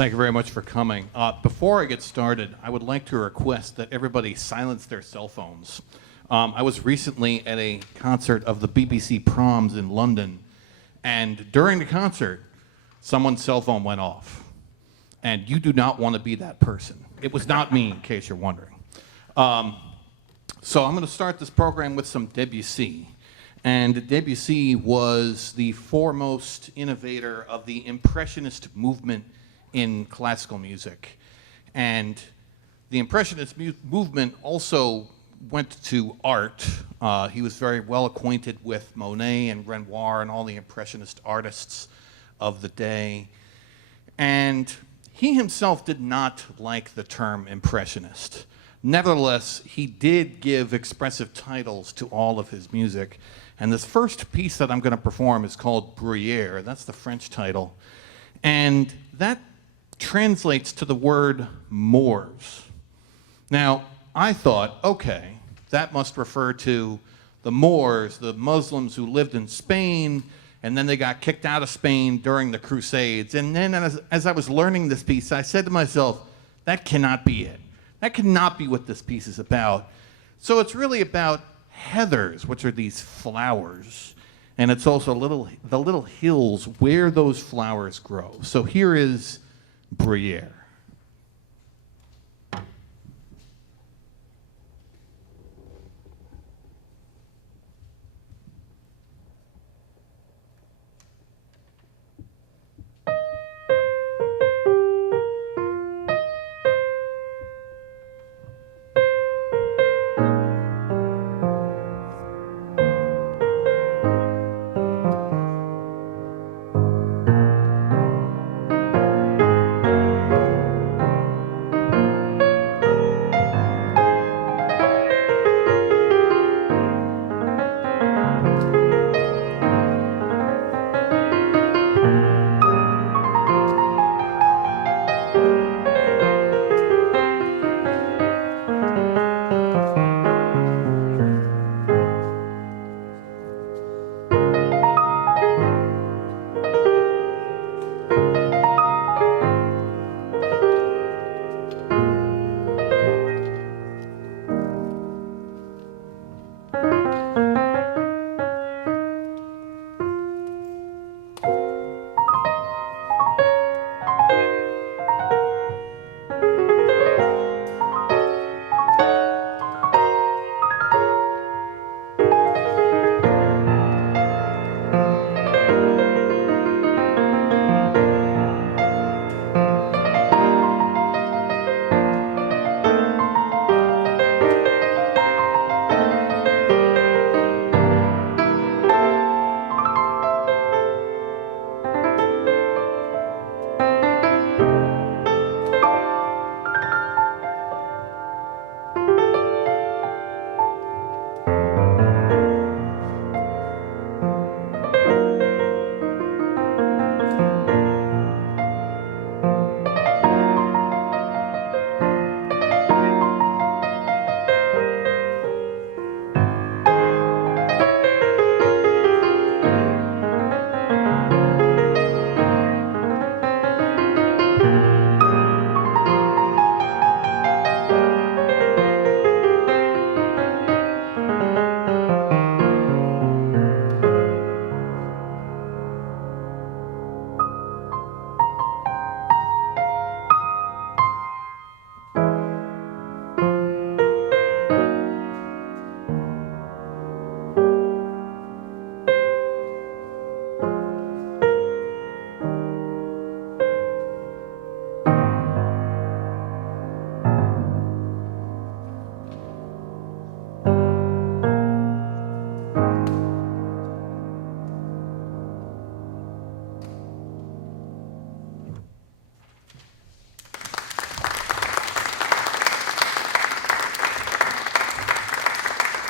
Thank you very much for coming. Before I get started, I would like to request that everybody silence their cell phones. I was recently at a concert of the BBC Proms in London, and during the concert, someone's cell phone went off. And you do not want to be that person. It was not me, in case you're wondering. So I'm going to start this program with some Debussy. And Debussy was the foremost innovator of the Impressionist movement in classical music. And the Impressionist movement also went to art. He was very well acquainted with Monet and Renoir and all the Impressionist artists of the day. And he himself did not like the term Impressionist. Nevertheless, he did give expressive titles to all of his music. And this first piece that I'm going to perform is called Bruyère. That's the French title. And that translates to the word Moors. Now, I thought, okay, that must refer to the Moors, the Muslims who lived in Spain, and then they got kicked out of Spain during the Crusades. And then as I was learning this piece, I said to myself, that cannot be it. That cannot be what this piece is about. So it's really about heathers, which are these flowers. And it's also the little hills where those flowers grow. So here is Bruyère.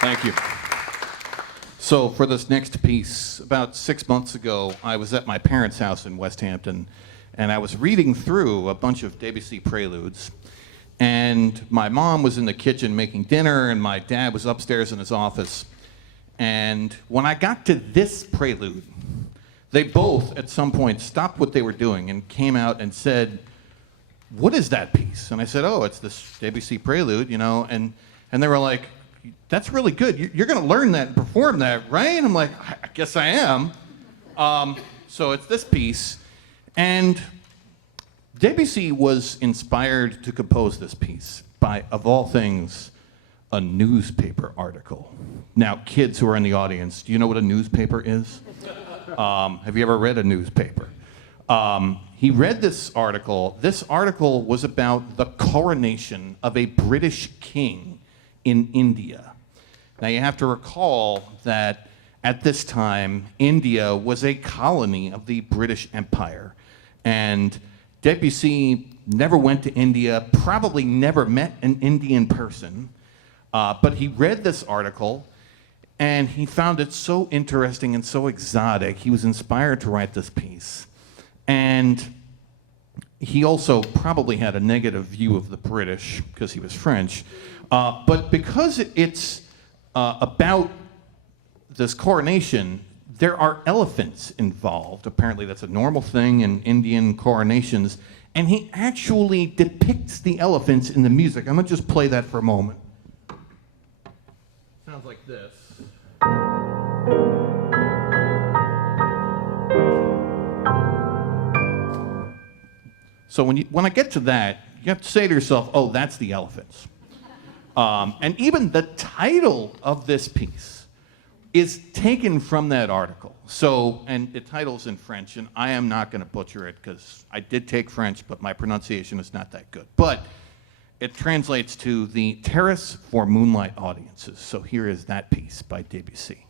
Thank you. So for this next piece, about 6 months ago, I was at my parents' house in West Hampton, and I was reading through a bunch of Debussy preludes. And my mom was in the kitchen making dinner, and my dad was upstairs in his office. And when I got to this prelude, they both, at some point, stopped what they were doing and came out and said, what is that piece? And I said, oh, it's this Debussy prelude, you know, and they were like, that's really good. You're going to learn that and perform that, right? And I'm like, I guess I am. So it's this piece. And Debussy was inspired to compose this piece by, of all things, a newspaper article. Now, kids who are in the audience, do you know what a newspaper is? Have you ever read a newspaper? He read this article. This article was about the coronation of a British king in India. Now, you have to recall that at this time, India was a colony of the British Empire. And Debussy never went to India, probably never met an Indian person, but he read this article and he found it so interesting and so exotic, he was inspired to write this piece. And he also probably had a negative view of the British because he was French. But because it's about this coronation, there are elephants involved. Apparently that's a normal thing in Indian coronations. And he actually depicts the elephants in the music. I'm gonna just play that for a moment. Sounds like this. So when I get to that, you have to say to yourself, oh, that's the elephants. And even the title of this piece is taken from that article. So, and the title's in French, and I am not going to butcher it because I did take French, but my pronunciation is not that good. But it translates to the Terrace for Moonlight Audiences. So here is that piece by Debussy.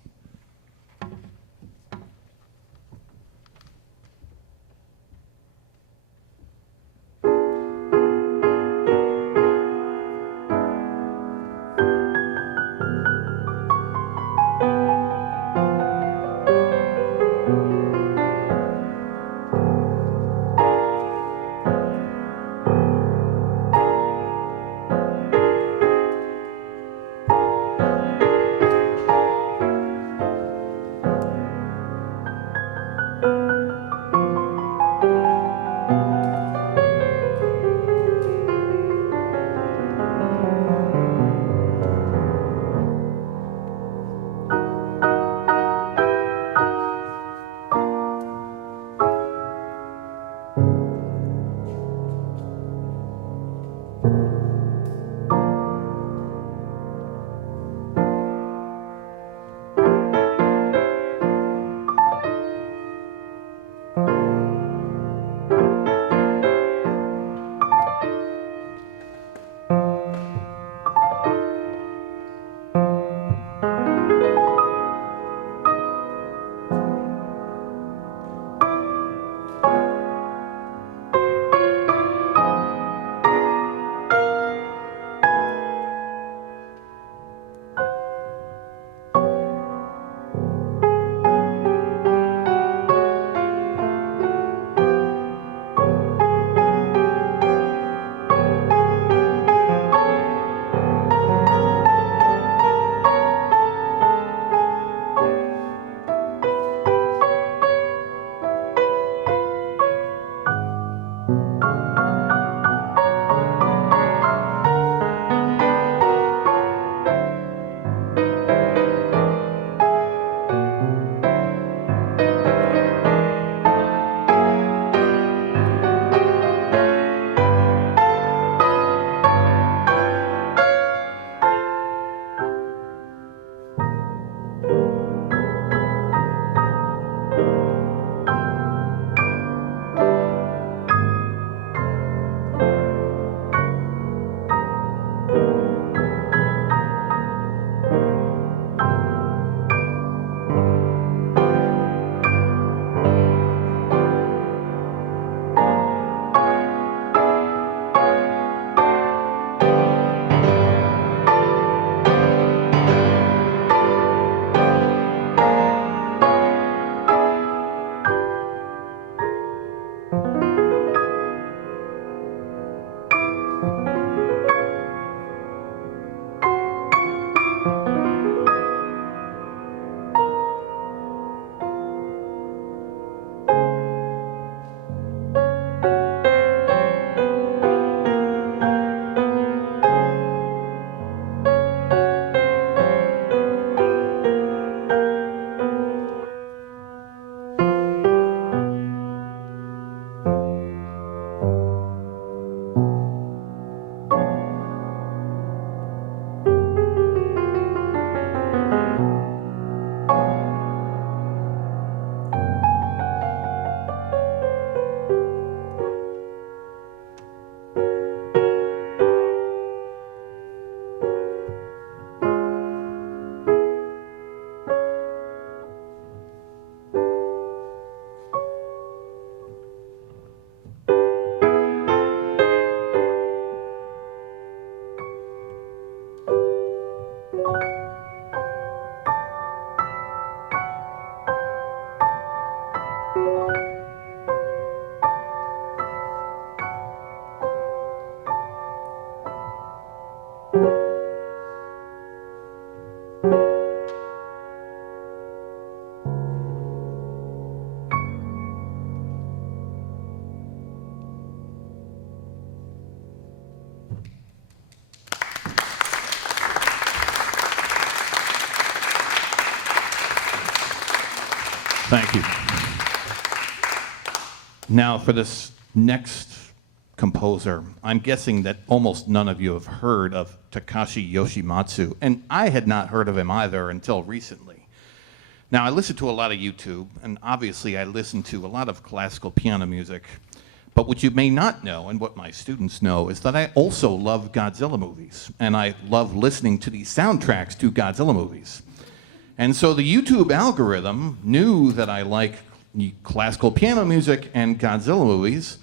Thank you. Now, for this next composer, I'm guessing that almost none of you have heard of Takashi Yoshimatsu, and I had not heard of him either until recently. Now, I listen to a lot of YouTube, and obviously I listen to a lot of classical piano music, but what you may not know, and what my students know, is that I also love Godzilla movies, and I love listening to the soundtracks to Godzilla movies. And so the YouTube algorithm knew that I like classical piano music and Godzilla movies,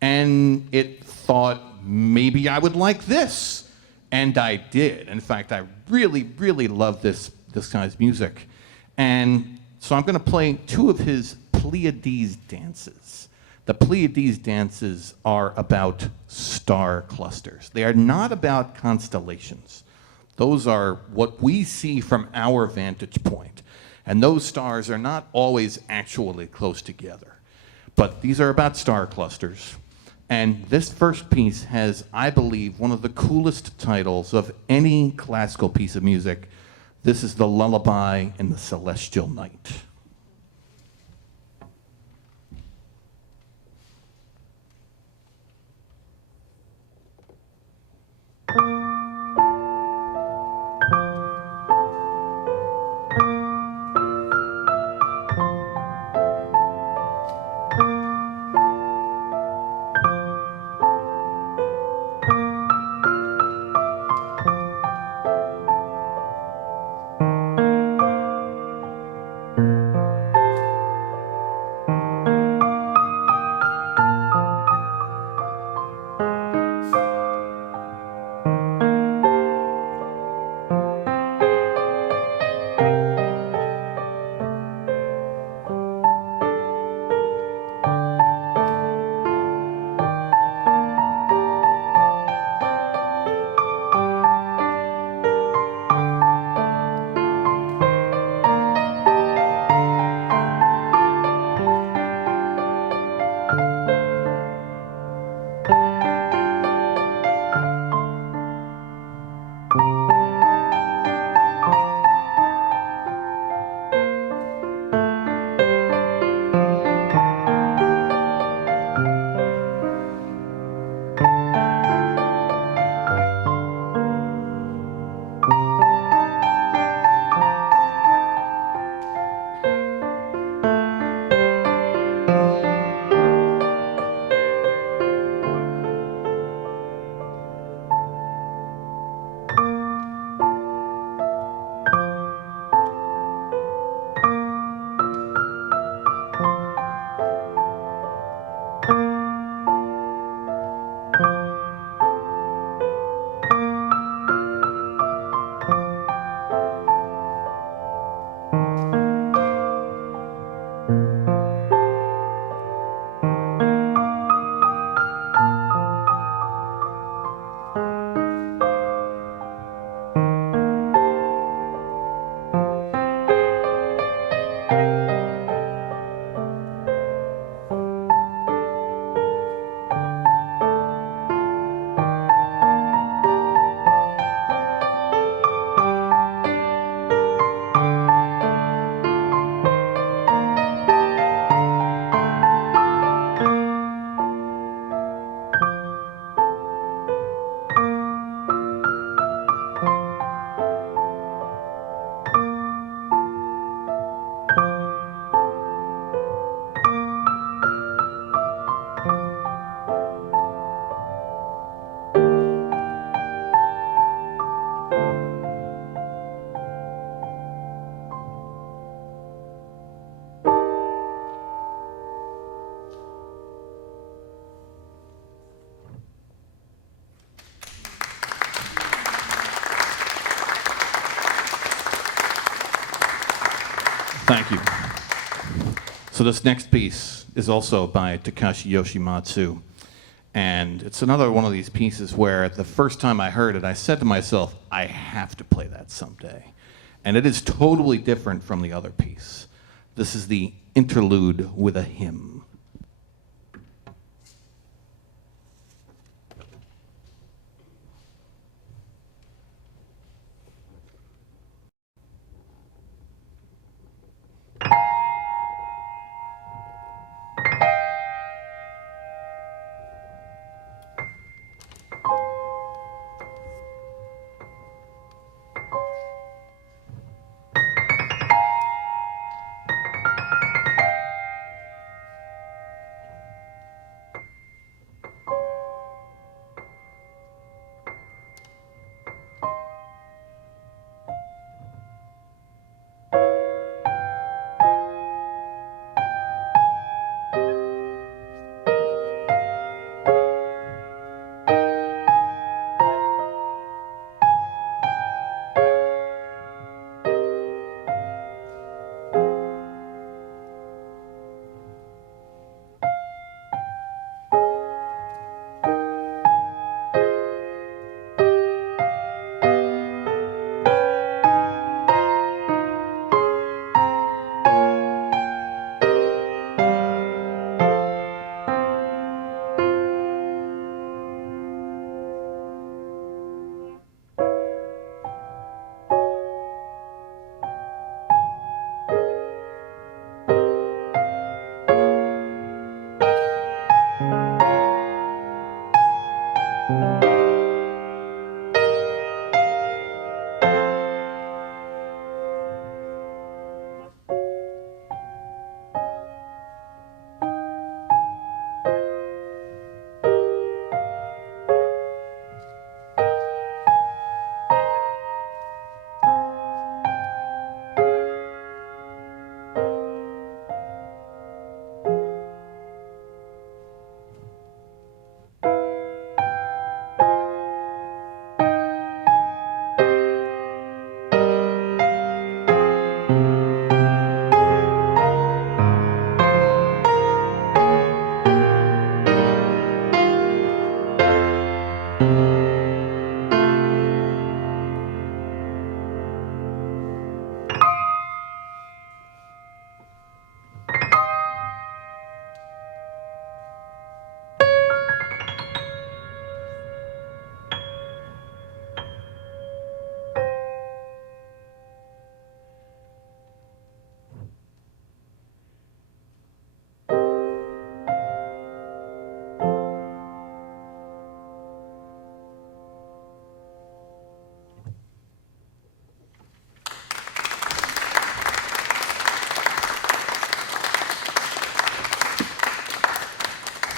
and it thought maybe I would like this. And I did. In fact, I really, really love this guy's music. And so I'm going to play two of his Pleiades dances. The Pleiades dances are about star clusters. They are not about constellations. Those are what we see from our vantage point. And those stars are not always actually close together. But these are about star clusters. And this first piece has, I believe, one of the coolest titles of any classical piece of music. This is The Lullaby in the Celestial Night. Thank you. So this next piece is also by Takashi Yoshimatsu. And it's another one of these pieces where the first time I heard it, I said to myself, I have to play that someday. And it is totally different from the other piece. This is the interlude with a hymn.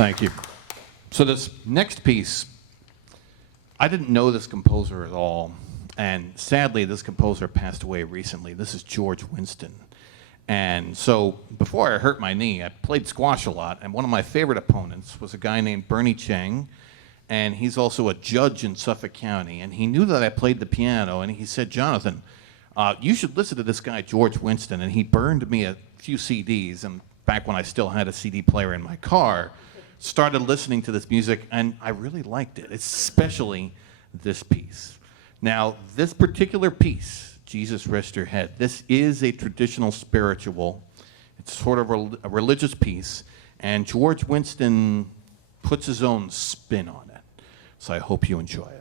Thank you. So this next piece, I didn't know this composer at all, and sadly this composer passed away recently. This is George Winston. And so before I hurt my knee, I played squash a lot, and one of my favorite opponents was a guy named Bernie Chang, and he's also a judge in Suffolk County, and he knew that I played the piano, and he said, Jonathan, you should listen to this guy, George Winston, and he burned me a few CDs, and back when I still had a CD player in my car, started listening to this music, and I really liked it, especially this piece. Now, this particular piece, Jesus Rest Your Head, this is a traditional spiritual. It's sort of a religious piece, and George Winston puts his own spin on it. So I hope you enjoy it.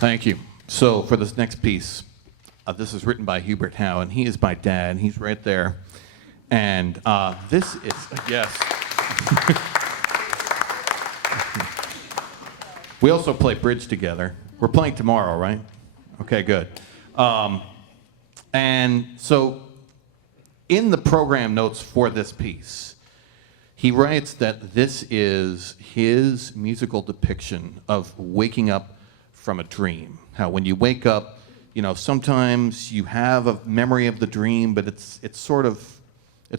Thank you. So for this next piece, this is written by Hubert Howe, and he is my dad. He's right there. And this is, yes. We also play bridge together. We're playing tomorrow, right? Okay, good. And so in the program notes for this piece, he writes that this is his musical depiction of waking up from a dream. How when you wake up, you know, sometimes you have a memory of the dream, but it's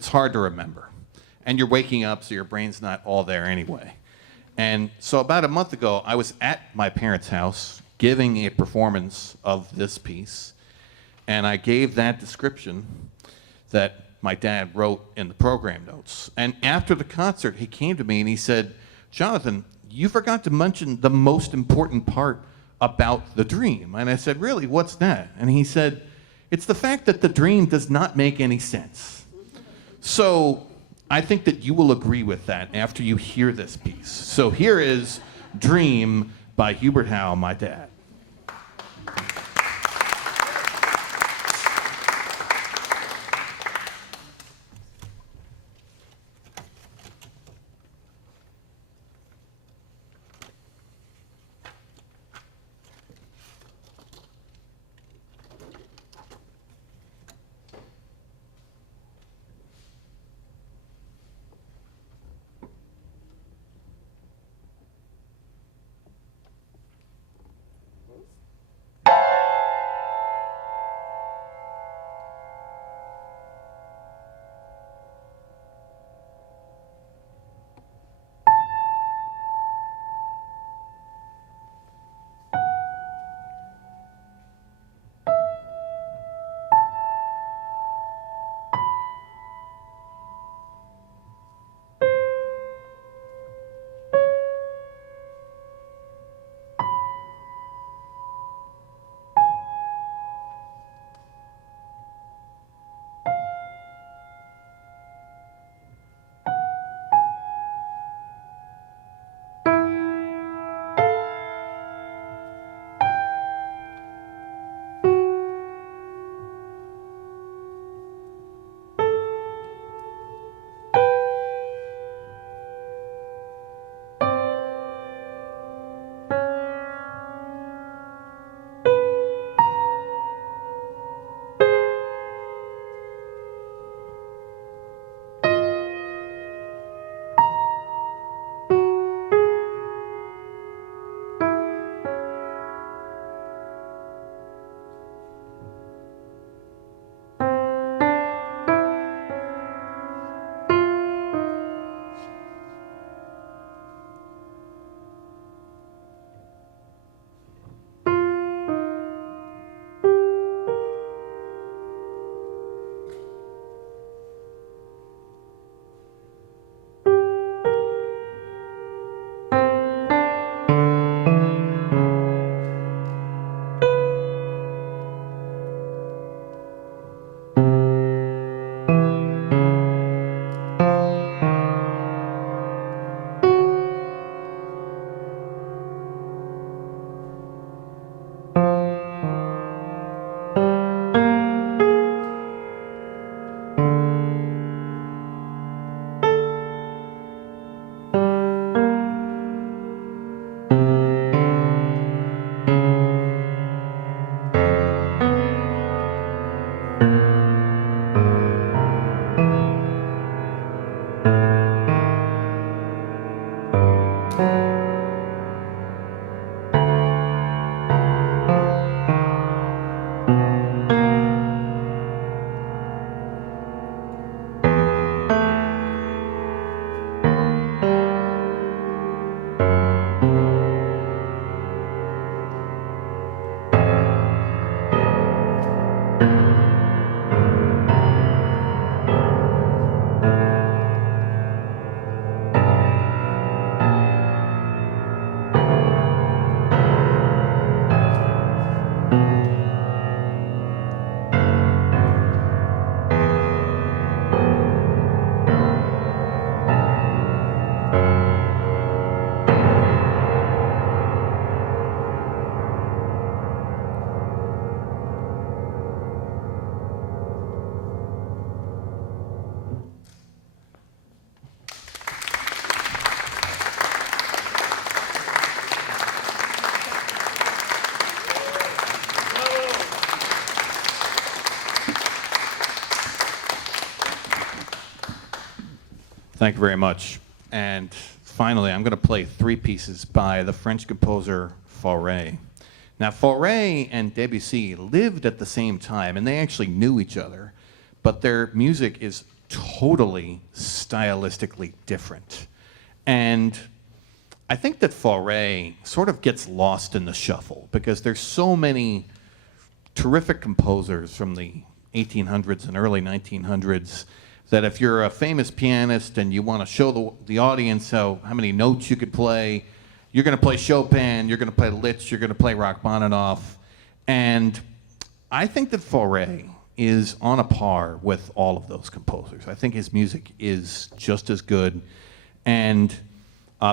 hard to remember. And you're waking up, so your brain's not all there anyway. And so about a month ago, I was at my parents' house giving a performance of this piece, and I gave that description that my dad wrote in the program notes. And after the concert, he came to me and he said, Jonathan, you forgot to mention the most important part about the dream. And I said, really, what's that? And he said, it's the fact that the dream does not make any sense. So I think that you will agree with that after you hear this piece. So here is Dream by Hubert Howe, my dad. Thank you very much. And finally, I'm going to play three pieces by the French composer Fauré. Now, Fauré and Debussy lived at the same time, and they actually knew each other, but their music is totally stylistically different. And I think that Fauré sort of gets lost in the shuffle because there's so many terrific composers from the 1800s and early 1900s that if you're a famous pianist and you want to show the audience how many notes you could play, you're going to play Chopin, you're going to play Liszt, you're going to play Rachmaninoff. And I think that Fauré is on a par with all of those composers. I think his music is just as good. And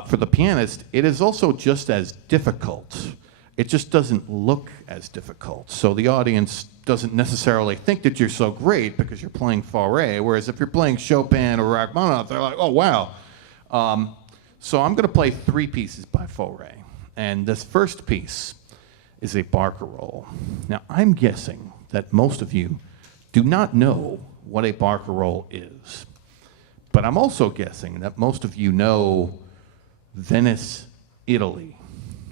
for the pianist, it is also just as difficult. It just doesn't look as difficult. So the audience doesn't necessarily think that you're so great because you're playing Fauré, whereas if you're playing Chopin or Rachmaninoff, they're like, oh, wow. So I'm going to play 3 pieces by Fauré. And this first piece is a barcarolle. Now, I'm guessing that most of you do not know what a barcarolle is. But I'm also guessing that most of you know Venice, Italy,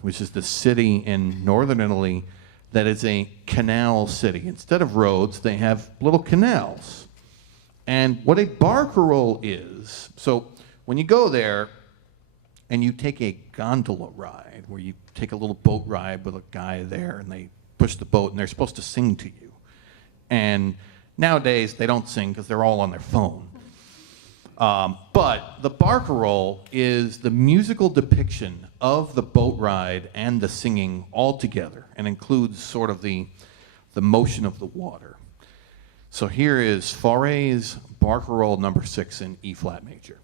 which is the city in northern Italy that is a canal city. Instead of roads, they have little canals. And what a barcarolle is, so when you go there and you take a gondola ride, where you take a little boat ride with a guy there and they push the boat and they're supposed to sing to you. And nowadays they don't sing because they're all on their phone. But the barcarolle is the musical depiction of the boat ride and the singing all together, and includes sort of the motion of the water. So here is Fauré's Barcarolle No. 6 in E flat major.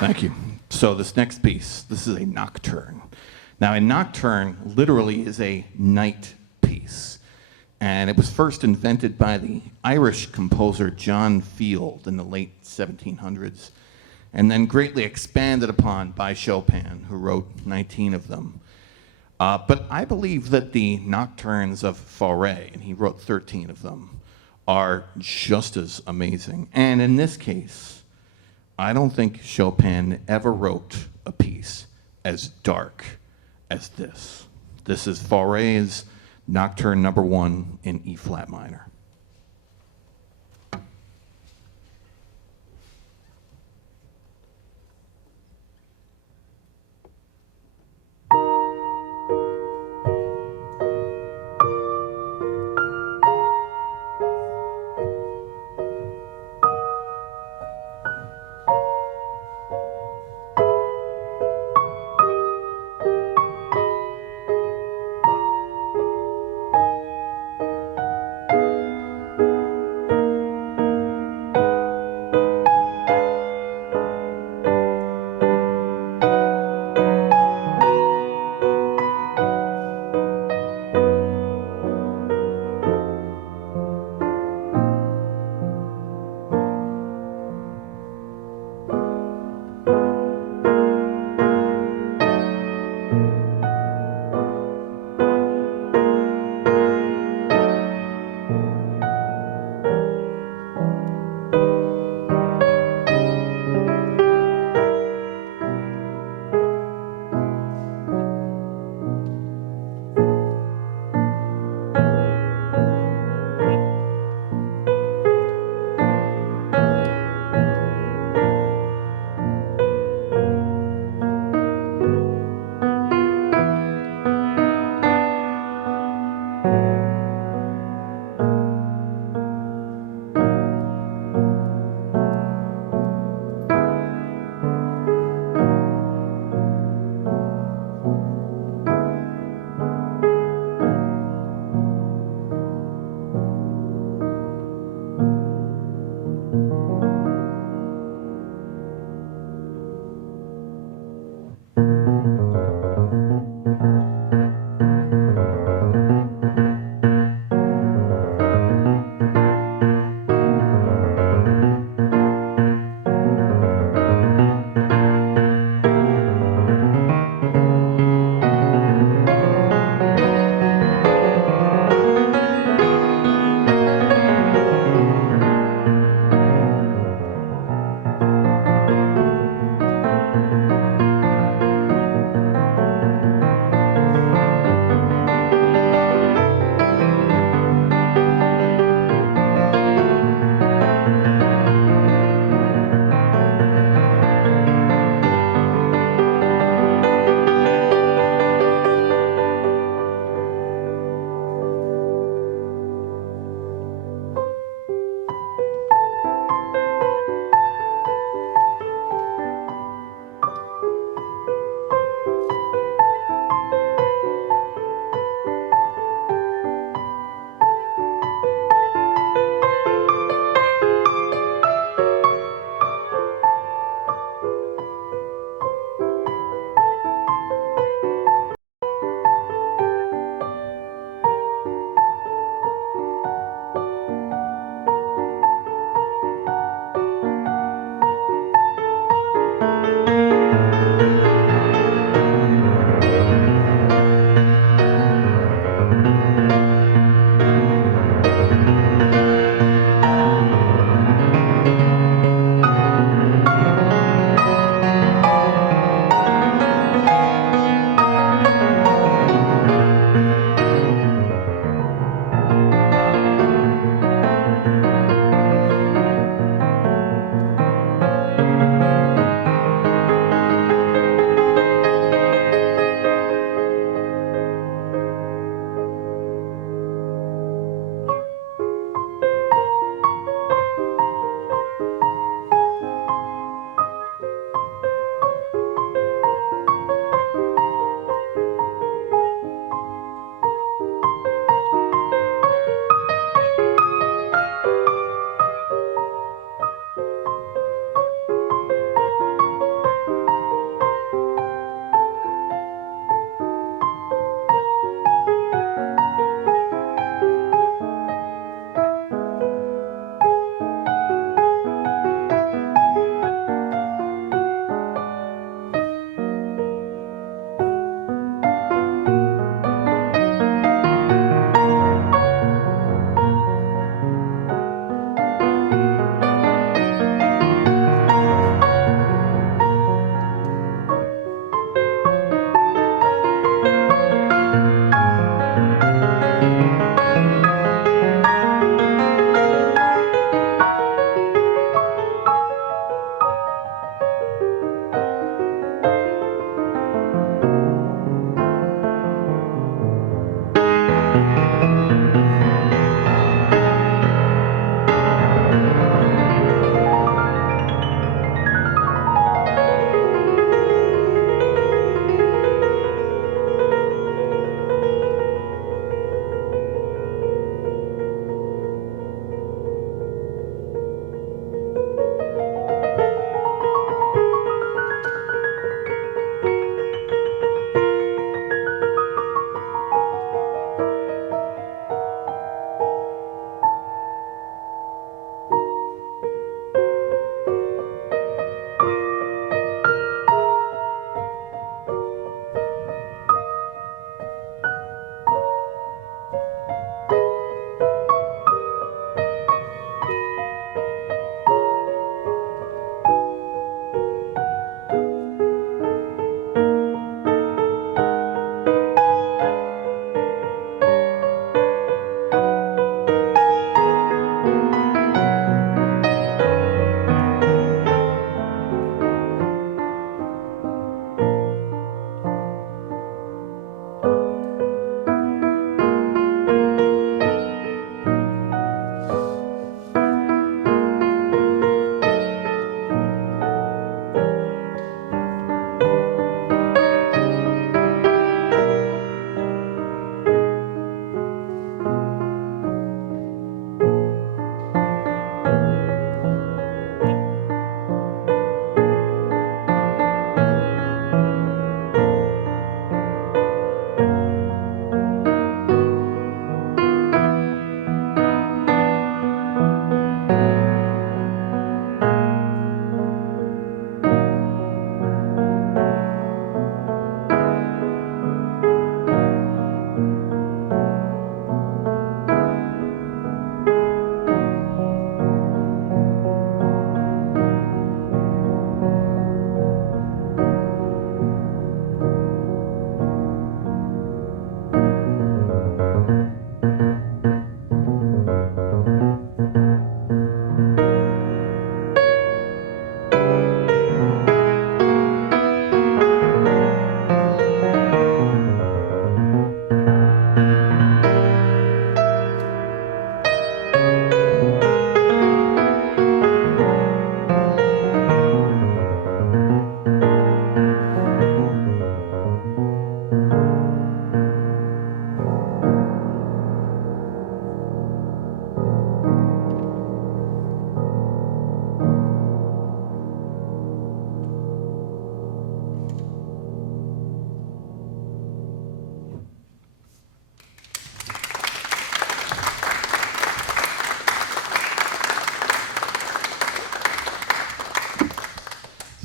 Thank you. So this next piece, this is a nocturne. Now, a nocturne literally is a night piece. And it was first invented by the Irish composer John Field in the late 1700s, and then greatly expanded upon by Chopin, who wrote 19 of them. But I believe that the nocturnes of Fauré, and he wrote 13 of them, are just as amazing. And in this case, I don't think Chopin ever wrote a piece as dark as this. This is Fauré's Nocturne Number 1 in E flat minor.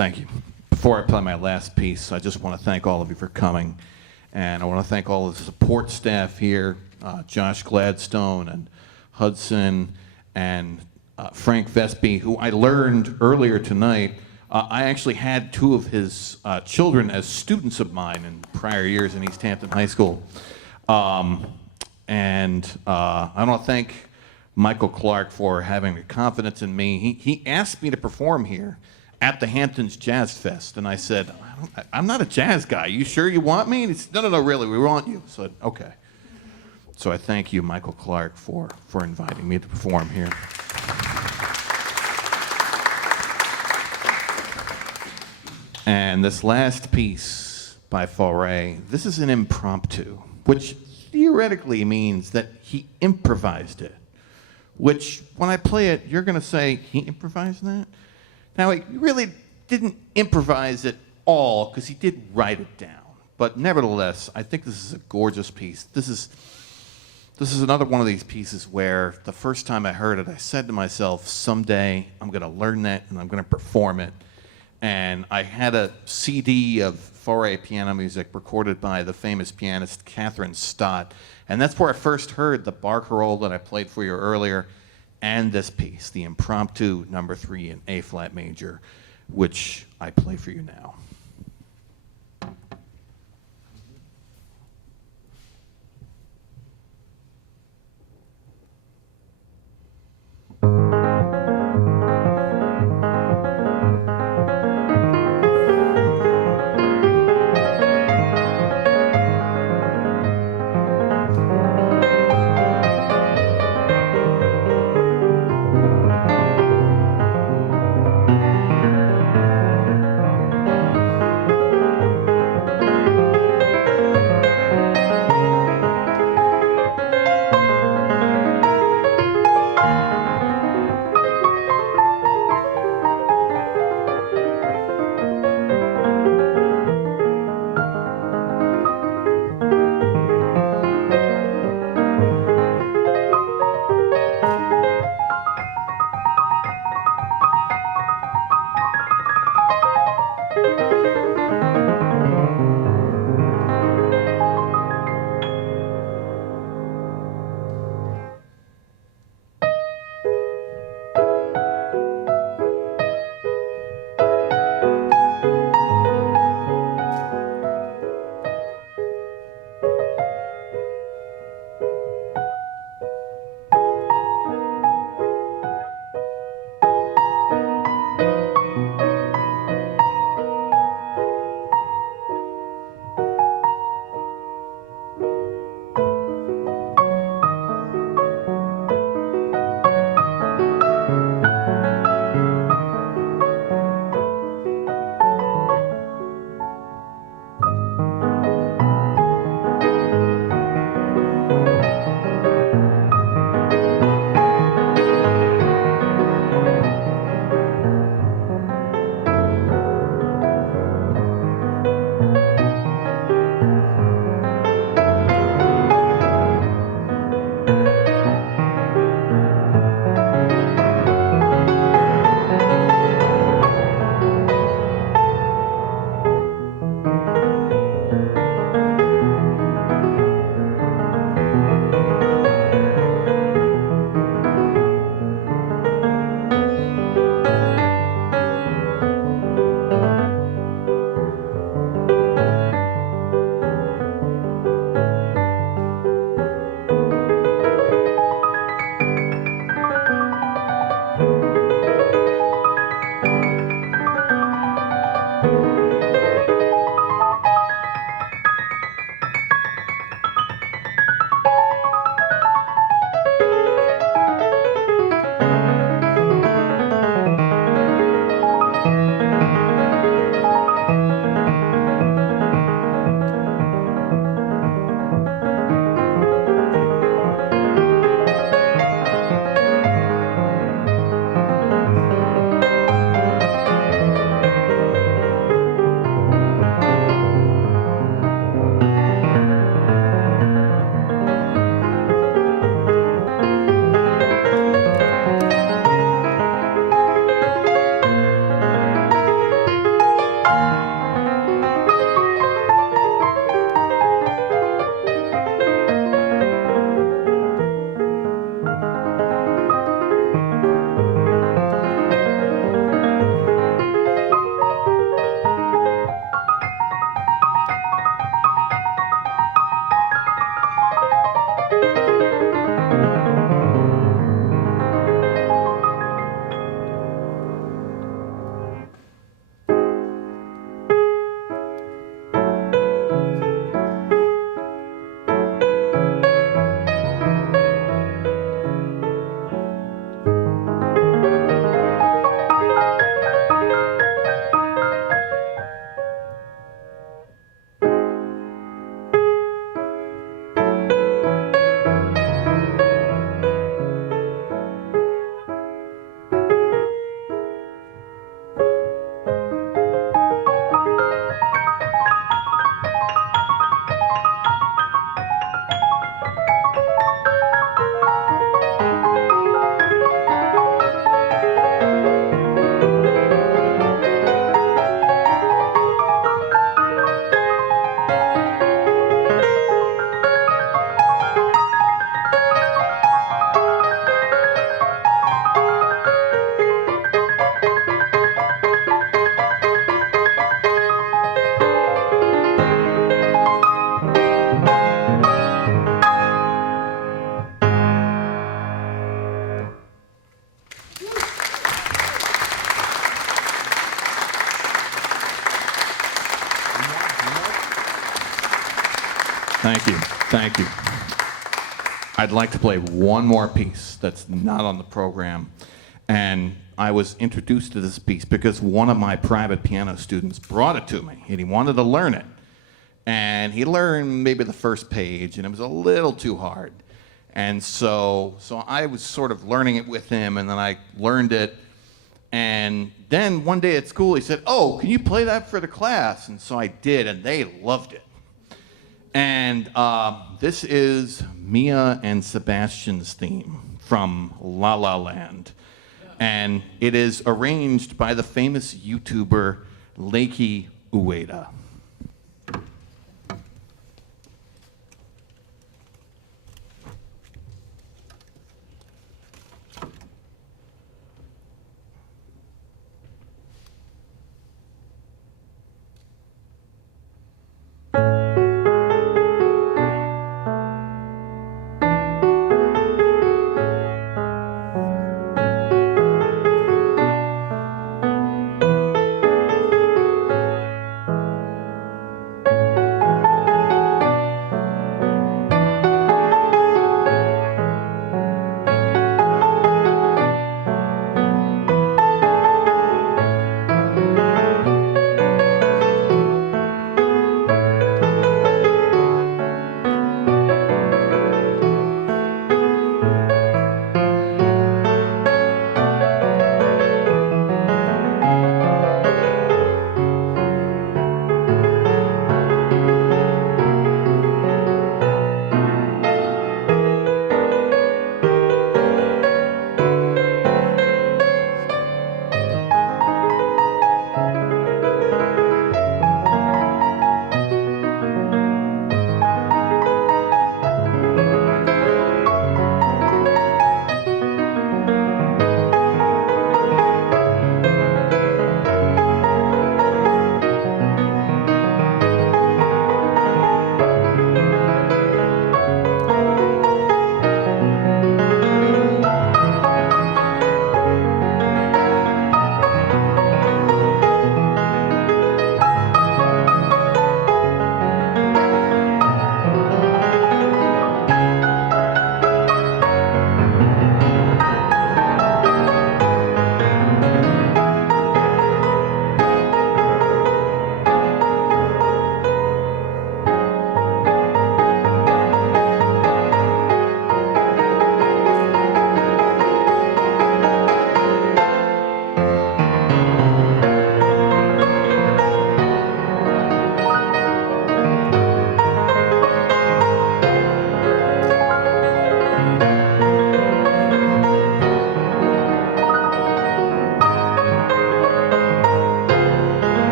Thank you. Before I play my last piece, I just want to thank all of you for coming. And I want to thank all of the support staff here, Josh Gladstone and Hudson and Frank Vespi, who I learned earlier tonight. I actually had two of his children as students of mine in prior years in East Hampton High School. I want to thank Michael Clark for having the confidence in me. He asked me to perform here at the Hamptons Jazz Fest, and I said, I'm not a jazz guy. You sure you want me? And he said, no, really, we want you. I said, okay. So I thank you, Michael Clark, for inviting me to perform here. And this last piece by Faure, this is an impromptu, which theoretically means that he improvised it, which when I play it, you're going to say, he improvised that? Now, he really didn't improvise it all, because he did write it down. But nevertheless, I think this is a gorgeous piece. This is another one of these pieces where the first time I heard it, I said to myself, someday I'm going to learn that and I'm going to perform it. And I had a CD of Faure piano music recorded by the famous pianist Catherine Stott. And that's where I first heard the barcarolle that I played for you earlier, and this piece, the impromptu number 3 in A-flat major, which I play for you now. Thank you. Thank you. I'd like to play one more piece that's not on the program. And I was introduced to this piece because one of my private piano students brought it to me, and he wanted to learn it. And he learned maybe the first page, and it was a little too hard. And so I was sort of learning it with him, and then I learned it. And then one day at school, he said, "Oh, can you play that for the class?" And so I did, and they loved it. And this is Mia and Sebastian's theme from La La Land. And it is arranged by the famous YouTuber Leiki Ueda.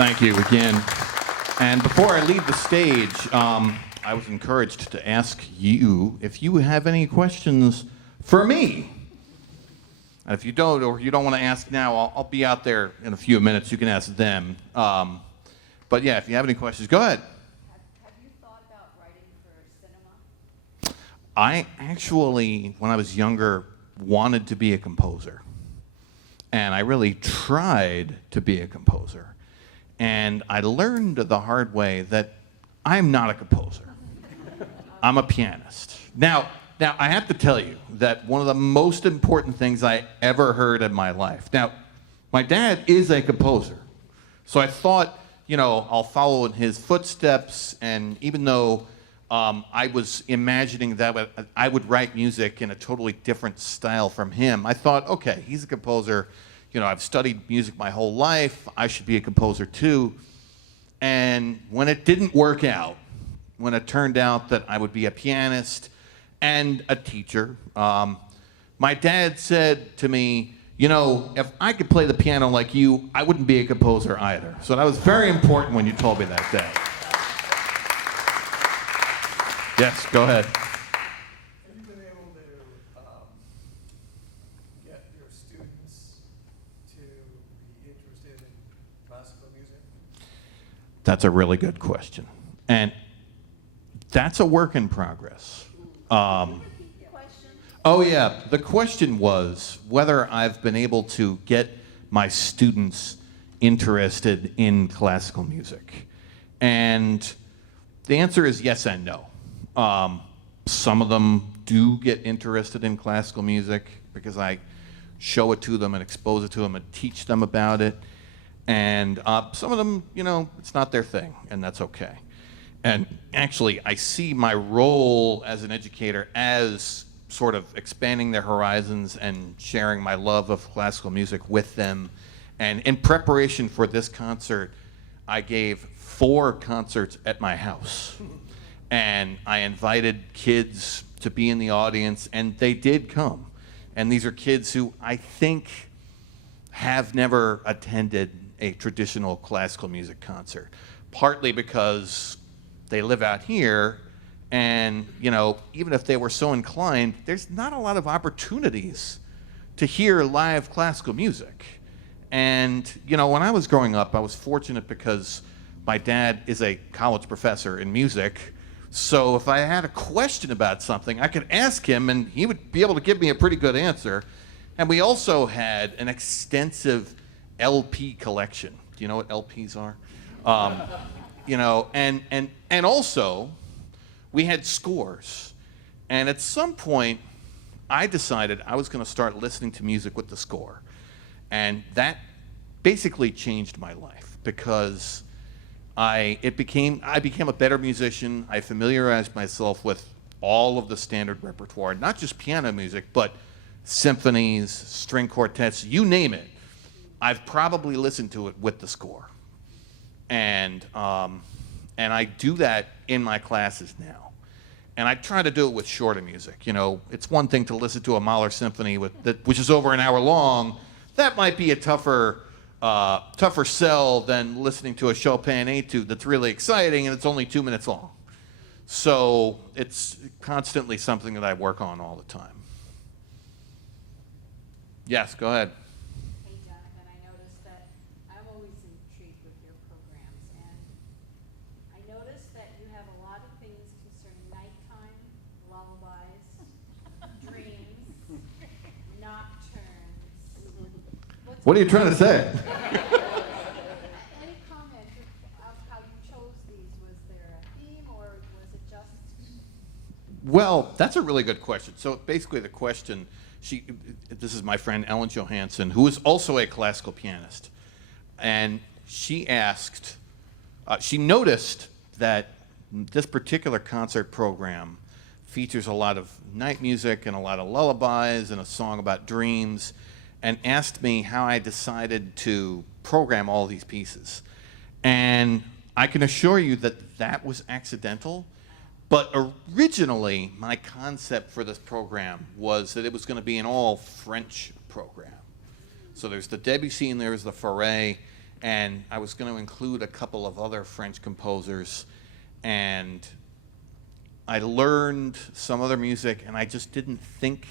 Thank you again. And before I leave the stage, I was encouraged to ask you if you have any questions for me. And if you don't, or you don't want to ask now, I'll be out there in a few minutes. You can ask them. But yeah, if you have any questions, go ahead. Have you thought about writing for cinema? I actually, when I was younger, wanted to be a composer. And I really tried to be a composer. And I learned the hard way that I'm not a composer. I'm a pianist. Now, I have to tell you that one of the most important things I ever heard in my life. Now, my dad is a composer. So I thought, I'll follow in his footsteps. And even though I was imagining that I would write music in a totally different style from him, I thought, okay, he's a composer. I've studied music my whole life. I should be a composer too. And when it didn't work out, when it turned out that I would be a pianist and a teacher, my dad said to me, if I could play the piano like you, I wouldn't be a composer either. So that was very important when you told me that day. Yes, go ahead. Have you been able to get your students to be interested in classical music? That's a really good question. And that's a work in progress. Oh yeah, the question was whether I've been able to get my students interested in classical music. And the answer is yes and no. Some of them do get interested in classical music because I show it to them and expose it to them and teach them about it. And some of them, it's not their thing, and that's okay. And actually, I see my role as an educator as sort of expanding their horizons and sharing my love of classical music with them. And in preparation for this concert, I gave 4 concerts at my house. And I invited kids to be in the audience, and they did come. And these are kids who I think have never attended a traditional classical music concert, partly because they live out here, and even if they were so inclined, there's not a lot of opportunities to hear live classical music. And when I was growing up, I was fortunate because my dad is a college professor in music. So if I had a question about something, I could ask him and he would be able to give me a pretty good answer. And we also had an extensive LP collection. Do you know what LPs are? And also we had scores. And at some point, I decided I was going to start listening to music with the score. And that basically changed my life because I became a better musician. I familiarized myself with all of the standard repertoire, not just piano music, but symphonies, string quartets, you name it. I've probably listened to it with the score. And I do that in my classes now. And I try to do it with shorter music. It's one thing to listen to a Mahler symphony which is over an hour long. That might be a tougher sell than listening to a Chopin etude that's really exciting and it's only 2 minutes long. So it's constantly something that I work on all the time. Yes, go ahead. Hey, Jonathan, I noticed that I'm always intrigued with your programs, and I noticed that you have a lot of things concerning nighttime, lullabies, dreams, nocturnes. What are you trying to say? Any comment of how you chose these? Was there a theme, or was it just? Well, that's a really good question. So basically the question, this is my friend Ellen Johansson, who is also a classical pianist. And she asked, she noticed that this particular concert program features a lot of night music and a lot of lullabies and a song about dreams, and asked me how I decided to program all these pieces. And I can assure you that that was accidental. But originally, my concept for this program was that it was going to be an all French program. So there's the Debussy and there's the Fauré, and I was going to include a couple of other French composers. And I learned some other music, and I just didn't think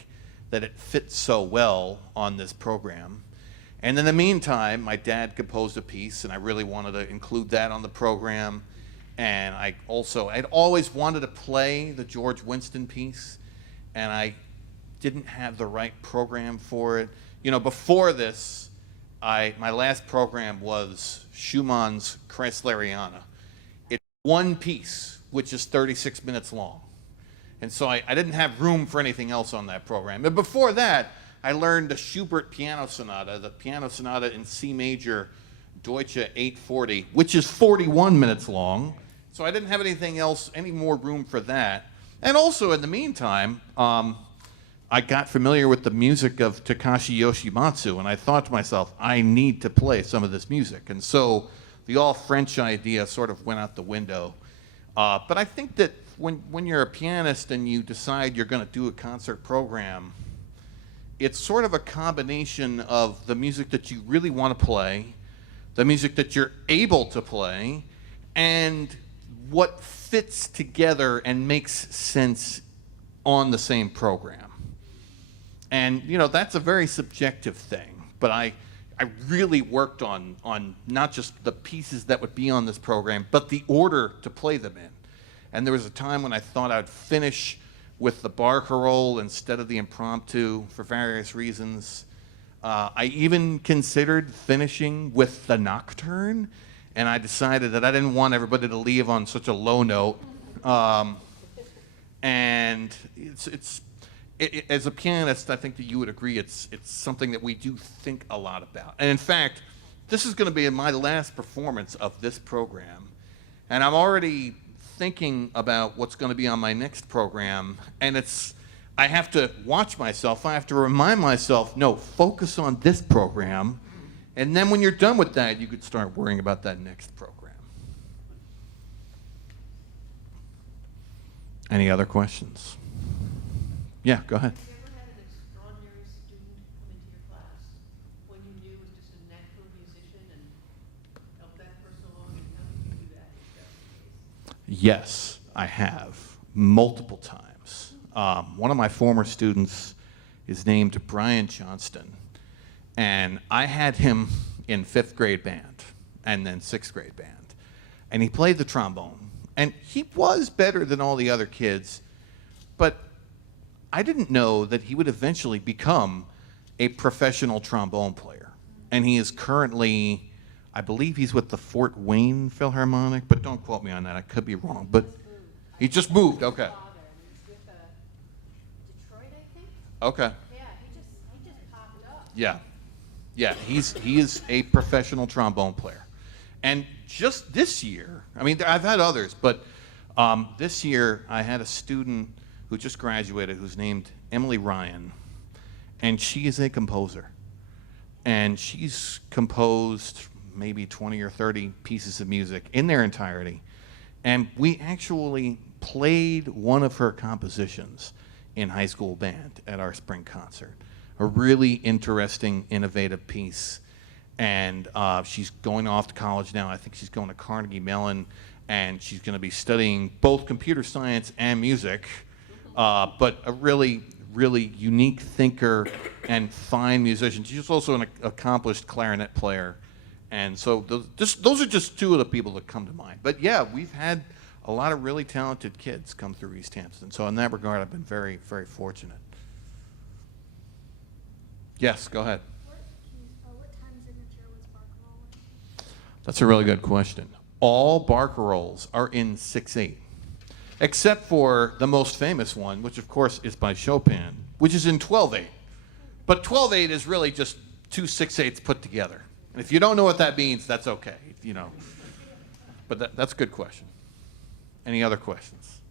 that it fit so well on this program. And in the meantime, my dad composed a piece, and I really wanted to include that on the program. And I'd always wanted to play the George Winston piece, and I didn't have the right program for it. Before this, my last program was Schumann's Kreisleriana. It's one piece, which is 36 minutes long. And so I didn't have room for anything else on that program. And before that, I learned the Schubert piano sonata, the piano sonata in C major, Deutsche 840, which is 41 minutes long. So I didn't have anything else, any more room for that. And also, in the meantime, I got familiar with the music of Takashi Yoshimatsu, and I thought to myself, I need to play some of this music. And so the all-French idea sort of went out the window. But I think that when you're a pianist and you decide you're going to do a concert program, it's sort of a combination of the music that you really want to play, the music that you're able to play, and what fits together and makes sense on the same program. And, you know, that's a very subjective thing, but I really worked on not just the pieces that would be on this program, but the order to play them in. And there was a time when I thought I'd finish with the barcarolle instead of the impromptu for various reasons. I even considered finishing with the nocturne, and I decided that I didn't want everybody to leave on such a low note. And as a pianist, I think that you would agree it's something that we do think a lot about. And in fact, this is going to be my last performance of this program, and I'm already thinking about what's going to be on my next program, and I have to watch myself. I have to remind myself, no, focus on this program, and then when you're done with that, you could start worrying about that next program. Any other questions? Yeah, go ahead. Have you ever had an extraordinary student come into your class when you knew was just a natural musician and help that person along, and how did you do that if that's the case? Yes, I have, multiple times. One of my former students is named Brian Johnston, and I had him in 5th grade band and then 6th grade band, and he played the trombone, and he was better than all the other kids, but I didn't know that he would eventually become a professional trombone player. And he is currently, I believe he's with the Fort Wayne Philharmonic, but don't quote me on that, I could be wrong. But he just moved, okay. He's with Detroit, I think. Okay. Yeah, he just popped up. Yeah, he is a professional trombone player. And just this year, I mean, I've had others, but this year I had a student who just graduated, who's named Emily Ryan, and she is a composer. And she's composed maybe 20 or 30 pieces of music in their entirety. And we actually played one of her compositions in high school band at our spring concert. A really interesting, innovative piece. And she's going off to college now. I think she's going to Carnegie Mellon, and she's going to be studying both computer science and music. But a really, really unique thinker and fine musician. She's also an accomplished clarinet player. And so those are just two of the people that come to mind. But yeah, we've had a lot of really talented kids come through East Hampton. So in that regard, I've been very, very fortunate. Yes, go ahead. What time signature was barcarolle in? That's a really good question. All barcarolles are in 6/8. Except for the most famous one, which of course is by Chopin, which is in 12/8. But 12/8 is really just 2 6/8s put together. And if you don't know what that means, that's okay, you know. But that's a good question. Any other questions?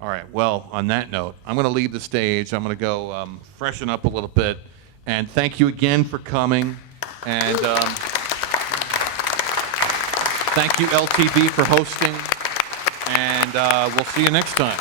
All right, well, on that note, I'm going to leave the stage. I'm going to go freshen up a little bit. And thank you again for coming. And thank you, LTV, for hosting. And we'll see you next time.